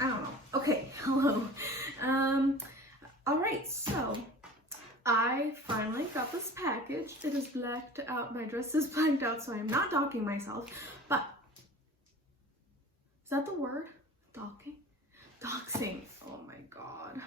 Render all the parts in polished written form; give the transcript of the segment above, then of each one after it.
I don't know. Okay, hello. All right, so I finally got this package. It is blacked out. My dress is blacked out, so I'm not docking myself. But is that the word? Docking? Doxing. Oh my god.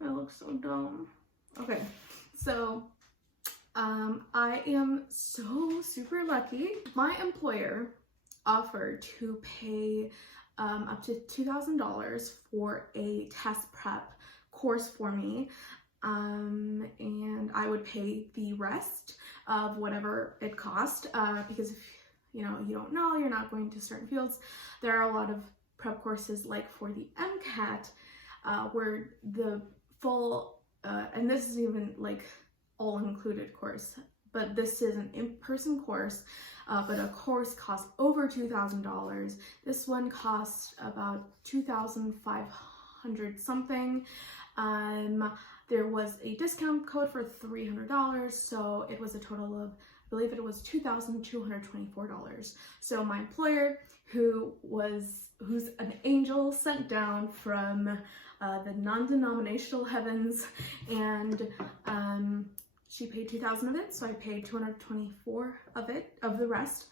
I look so dumb. Okay, so I am so super lucky. My employer offered to pay up to $2,000 for a test prep course for me, and I would pay the rest of whatever it cost, because if you don't know, you're not going to certain fields, there are a lot of prep courses like for the MCAT where the full and this is even like all included course, but this is an in-person course, but a course costs over $2,000. This one cost about $2,500 something. There was a discount code for $300, so it was a total of, I believe it was $2,224. So my employer, who's an angel sent down from the non-denominational heavens, and she paid $2,000 of it, so I paid $224 of the rest,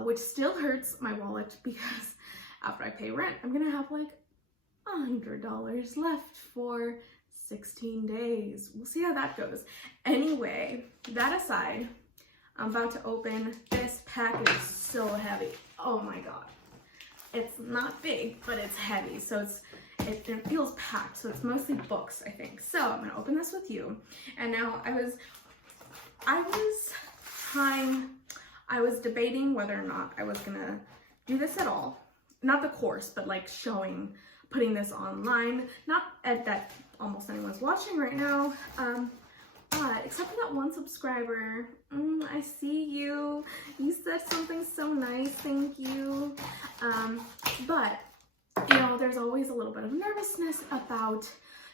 which still hurts my wallet because after I pay rent, I'm gonna have like $100 left for 16 days. We'll see how that goes. Anyway, that aside, I'm about to open this package. It's so heavy. Oh my god. It's not big, but it's heavy, so it feels packed, so it's mostly books, I think. So I'm gonna open this with you. And now I was debating whether or not I was gonna do this at all. Not the course, but like putting this online. Not that almost anyone's watching right now, but except for that one subscriber. I see you. You said something so nice, thank you. But there's always a little bit of nervousness about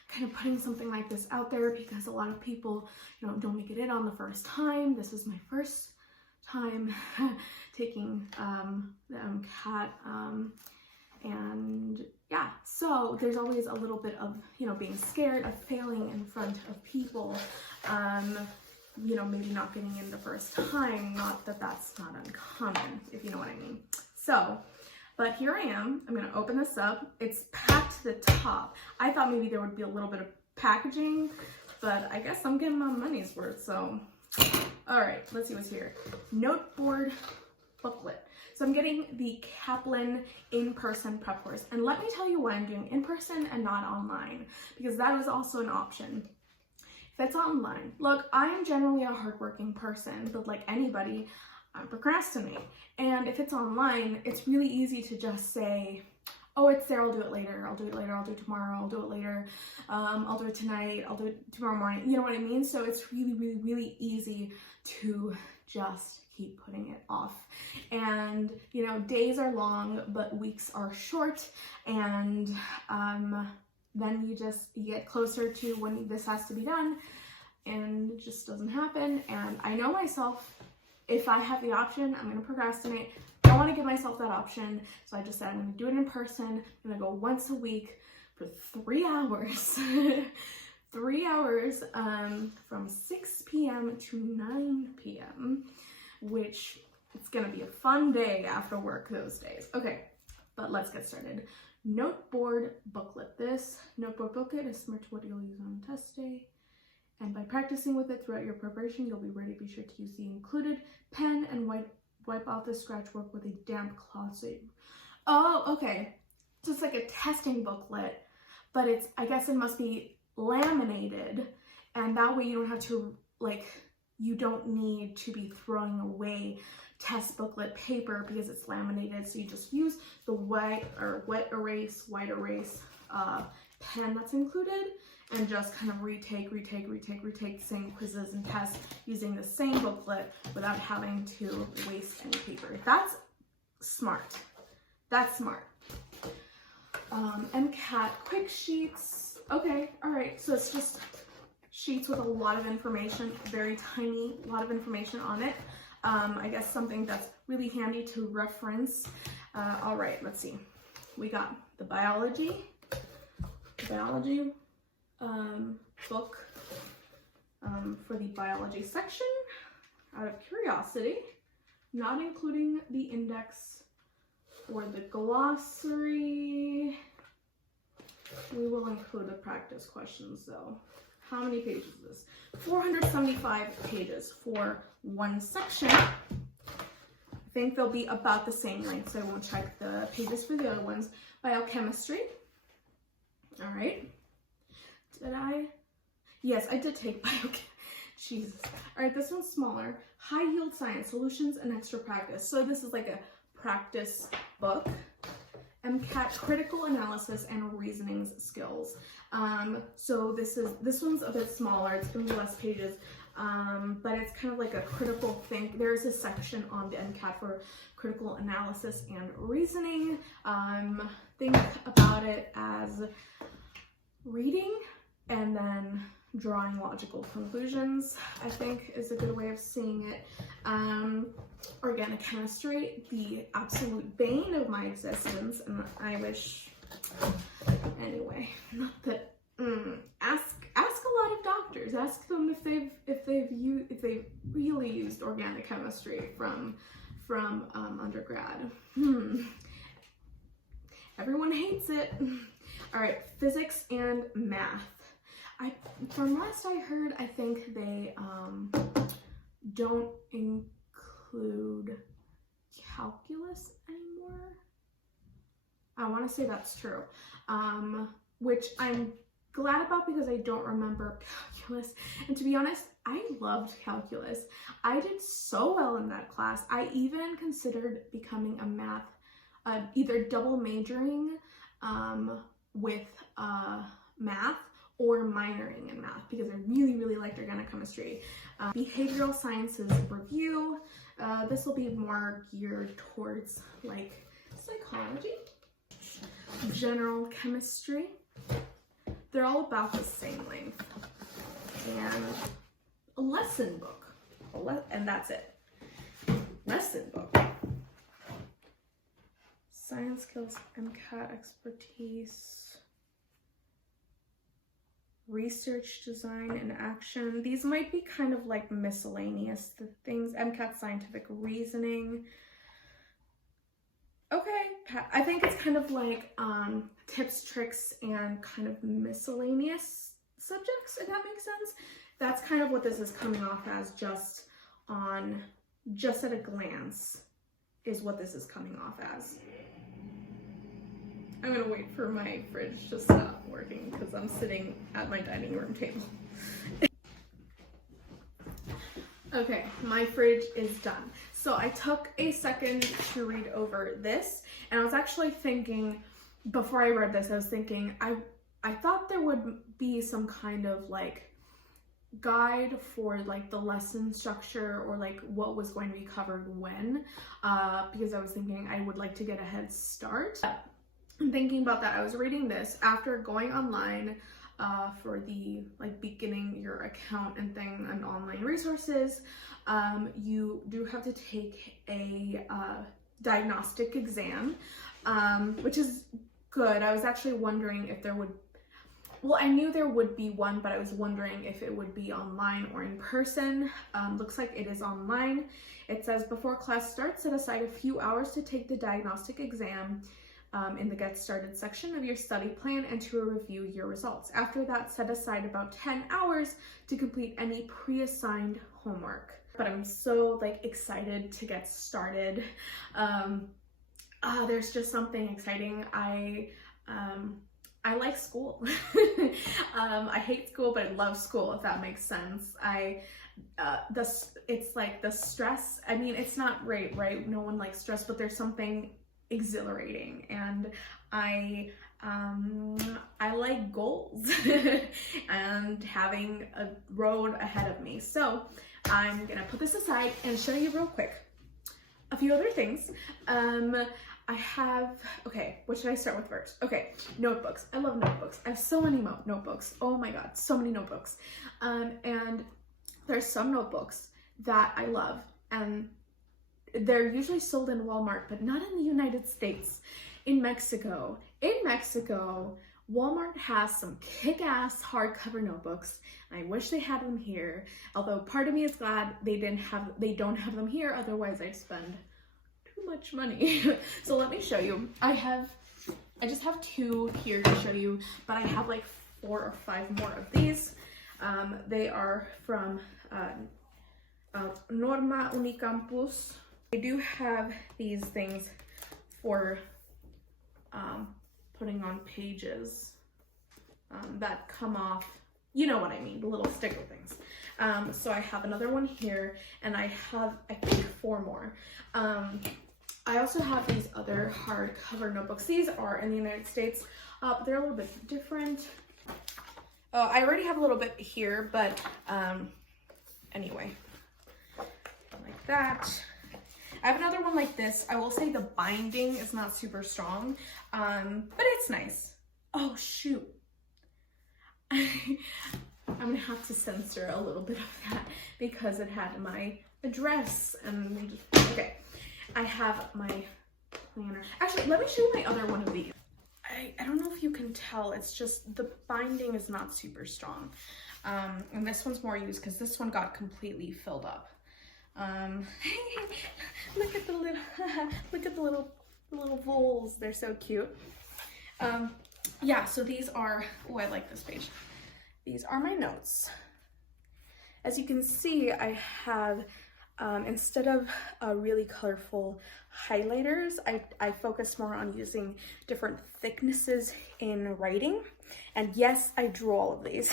kind of putting something like this out there because a lot of people, don't make it in on the first time. This was my first time taking the MCAT, and yeah, so there's always a little bit of, being scared of failing in front of people, maybe not getting in the first time. Not that that's not uncommon, if you know what I mean. So, but here I am. I'm gonna open this up. It's packed to the top. I thought maybe there would be a little bit of packaging, but I guess I'm getting my money's worth, so. All right, let's see what's here. Noteboard booklet. So I'm getting the Kaplan in-person prep course. And let me tell you why I'm doing in-person and not online, because that was also an option. If it's online, look, I'm generally a hardworking person, but like anybody, I procrastinate. And if it's online, it's really easy to just say, oh, it's there, I'll do it later, I'll do it later, I'll do it tomorrow, I'll do it later, I'll do it tonight, I'll do it tomorrow morning, you know what I mean? So it's really, really, really easy to just keep putting it off. And, days are long, but weeks are short, and then you get closer to when this has to be done, and it just doesn't happen. And I know myself, if I have the option, I'm gonna procrastinate. I don't want to give myself that option, so I just said I'm going to do it in person. I'm going to go once a week for 3 hours. 3 hours from 6 p.m. to 9 p.m., which it's going to be a fun day after work those days. Okay, but let's get started. Noteboard booklet. This noteboard booklet is similar to what you'll use on test day. And by practicing with it throughout your preparation, you'll be ready. Be sure to use the included pen and wipe off the scratch work with a damp cloth. Oh, okay. So it's like a testing booklet, but I guess it must be laminated, and that way you don't have to, you don't need to be throwing away test booklet paper because it's laminated. So you just use the wet erase pen that's included, and just kind of retake the same quizzes and tests using the same booklet without having to waste any paper. That's smart. That's smart. MCAT quick sheets. Okay, all right. So it's just sheets with a lot of information, very tiny, lot of information on it. I guess something that's really handy to reference. All right, let's see. we got the biology book for the biology section out of curiosity, not including the index or the glossary. We will include the practice questions though. How many pages is this? 475 pages for one section. I think they'll be about the same length, so I won't check the pages for the other ones. Biochemistry. All right. Yes, I did take biochemistry. Jesus. All right, this one's smaller. High Yield Science, Solutions and Extra Practice. So this is like a practice book. MCAT Critical Analysis and Reasoning Skills. So this one's a bit smaller. It's gonna be less pages, but it's kind of like a critical think. There's a section on the MCAT for critical analysis and reasoning. Think about it as reading and then drawing logical conclusions, I think is a good way of seeing it. Organic chemistry, the absolute bane of my existence, and I wish, anyway, not that, ask a lot of doctors, ask them if they've really used organic chemistry from undergrad. Everyone hates it. All right, physics and math. From last I heard, I think they don't include calculus anymore. I want to say that's true, which I'm glad about because I don't remember calculus. And to be honest, I loved calculus. I did so well in that class. I even considered becoming a math, either double majoring with math or minoring in math because I really, really liked organic chemistry. Behavioral sciences review. This will be more geared towards like psychology. General chemistry. They're all about the same length. And a lesson book. And that's it. Lesson book. Science skills, MCAT expertise. Research, design, and action. These might be kind of like miscellaneous things. MCAT scientific reasoning. Okay, I think it's kind of like tips, tricks, and kind of miscellaneous subjects, if that makes sense. That's kind of what this is coming off as, just at a glance is what this is coming off as. I'm gonna wait for my fridge to stop working because I'm sitting at my dining room table. Okay, my fridge is done. So I took a second to read over this, and I was actually thinking, before I read this, I was thinking, I thought there would be some kind of like guide for like the lesson structure or like what was going to be covered when, because I was thinking I would like to get a head start. And thinking about that, I was reading this after going online for the like beginning your account and thing and online resources. You do have to take a diagnostic exam, which is good. I was actually wondering if there would, well, I knew there would be one, but I was wondering if it would be online or in person. Looks like it is online. It says, before class starts, set aside a few hours to take the diagnostic exam in the Get Started section of your study plan and to review your results. After that, set aside about 10 hours to complete any pre-assigned homework. But I'm so like excited to get started. There's just something exciting. I like school. I hate school, but I love school, if that makes sense. It's like the stress. I mean, it's not great, right? No one likes stress, but there's something exhilarating, and I like goals and having a road ahead of me. So I'm gonna put this aside and show you real quick a few other things. I have, okay, what should I start with first? Okay, notebooks. I love notebooks. I have so many notebooks. Oh my God, so many notebooks. And there's some notebooks that I love, and they're usually sold in Walmart, but not in the United States. in Mexico. In Mexico, Walmart has some kick-ass hardcover notebooks. I wish they had them here, although part of me is glad they don't have them here, otherwise I'd spend too much money. So let me show you. I just have 2 here to show you, but I have like 4 or 5 more of these. They are from Norma Unicampus. They do have these things for putting on pages that come off, you know what I mean, the little sticker things. So I have another one here, and I have, I think, 4 more. I also have these other hardcover notebooks. These are in the United States, but they're a little bit different. I already have a little bit here, but anyway, like that. I have another one like this. I will say the binding is not super strong, but it's nice. Oh, shoot. I'm gonna have to censor a little bit of that because it had my address and we just, okay. I have my planner. Actually, let me show you my other one of these. I don't know if you can tell, it's just the binding is not super strong. And this one's more used because this one got completely filled up. Look at the little look at the little voles, they're so cute. Yeah, so these are, oh, I like this page. These are my notes. As you can see, I have instead of really colorful highlighters, I focus more on using different thicknesses in writing. And yes, I drew all of these.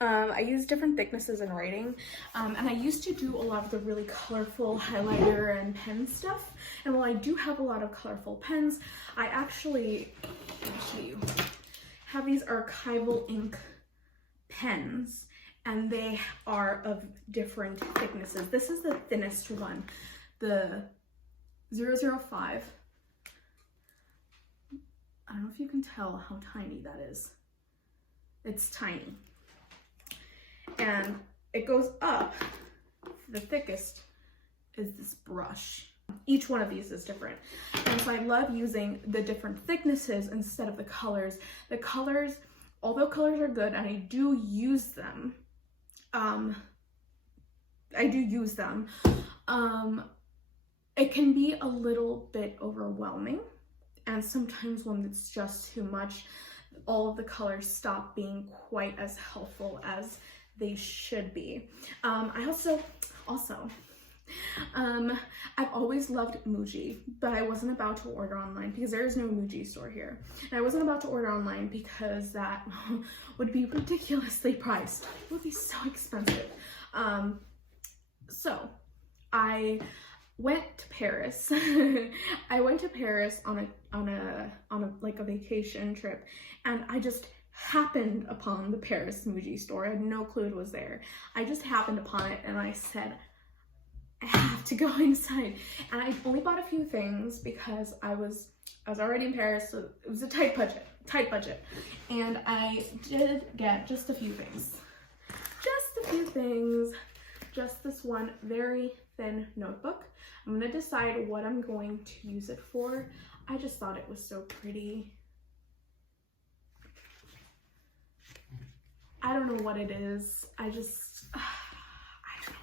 I use different thicknesses in writing. And I used to do a lot of the really colorful highlighter and pen stuff. And while I do have a lot of colorful pens, I actually, let me show you, have these Archival Ink Pens. And they are of different thicknesses. This is the thinnest one, the 005. I don't know if you can tell how tiny that is. It's tiny. And it goes up, the thickest is this brush. Each one of these is different. And so I love using the different thicknesses instead of the colors. The colors, although colors are good and I do use them, it can be a little bit overwhelming, and sometimes when it's just too much, all of the colors stop being quite as helpful as they should be. I've always loved Muji, but I wasn't about to order online because there is no Muji store here. And I wasn't about to order online because that would be ridiculously priced. It would be so expensive. So I went to Paris. I went to Paris on a vacation trip, and I just happened upon the Paris Muji store. I had no clue it was there. I just happened upon it, and I said, I have to go inside. And I only bought a few things because I was already in Paris, so it was a tight budget. And I did get just a few things. Just this one very thin notebook. I'm gonna decide what I'm going to use it for. I just thought it was so pretty. I don't know what it is. I don't know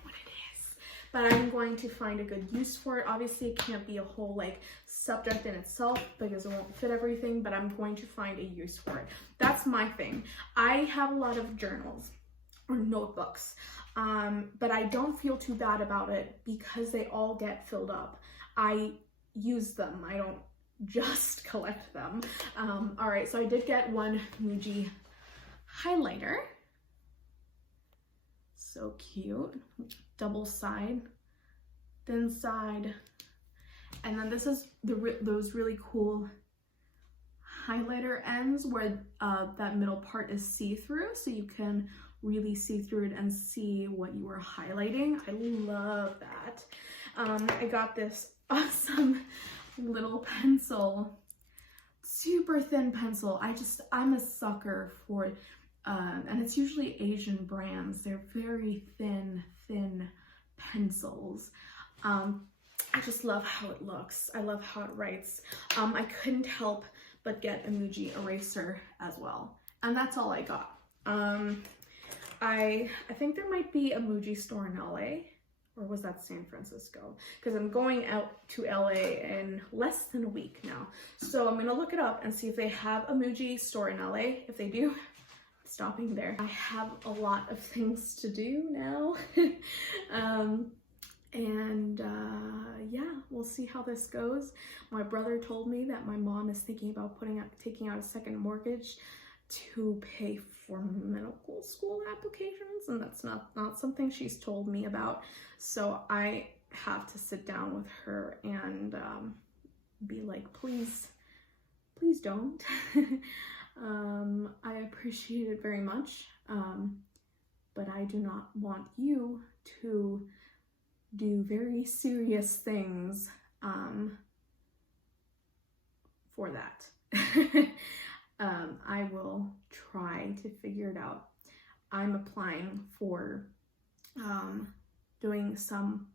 what it is. But I'm going to find a good use for it. Obviously, it can't be a whole like subject in itself because it won't fit everything, but I'm going to find a use for it. That's my thing. I have a lot of journals or notebooks, but I don't feel too bad about it because they all get filled up. I use them. I don't just collect them. All right, so I did get one Muji highlighter. So cute. Double side, thin side. And then this is those really cool highlighter ends where that middle part is see-through, so you can really see through it and see what you are highlighting. I love that. I got this awesome little pencil, super thin pencil. I'm a sucker for and it's usually Asian brands. They're very thin pencils. I just love how it looks. I love how it writes. I couldn't help but get a Muji Eraser as well. And that's all I got. I think there might be a Muji store in LA, or was that San Francisco? Because I'm going out to LA in less than a week now. So I'm gonna look it up and see if they have a Muji store in LA. If they do, I'm stopping there. I have a lot of things to do now. Yeah, we'll see how this goes. My brother told me that my mom is thinking about taking out a second mortgage to pay for medical school applications, and that's not something she's told me about. So I have to sit down with her and be like, please don't. I appreciate it very much, but I do not want you to do very serious things for that. I will try to figure it out. I'm applying for doing some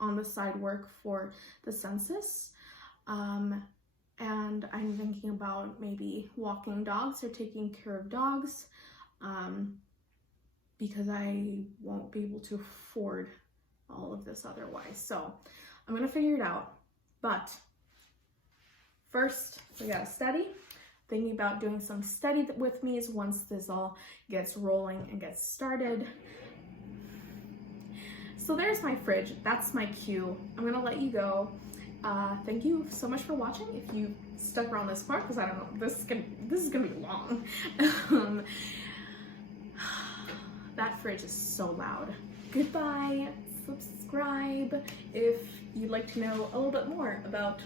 on the side work for the census, and I'm thinking about maybe walking dogs or taking care of dogs, because I won't be able to afford all of this otherwise. So I'm gonna figure it out, but first we gotta study. Thinking about doing some study with me is once this all gets rolling and gets started. So there's my fridge. That's my cue. I'm gonna let you go. Thank you so much for watching. If you stuck around this part, because I don't know, this is gonna be long. That fridge is so loud. Goodbye. Subscribe if you'd like to know a little bit more about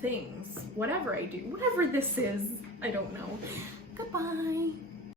things, whatever I do, whatever this is, I don't know. Goodbye.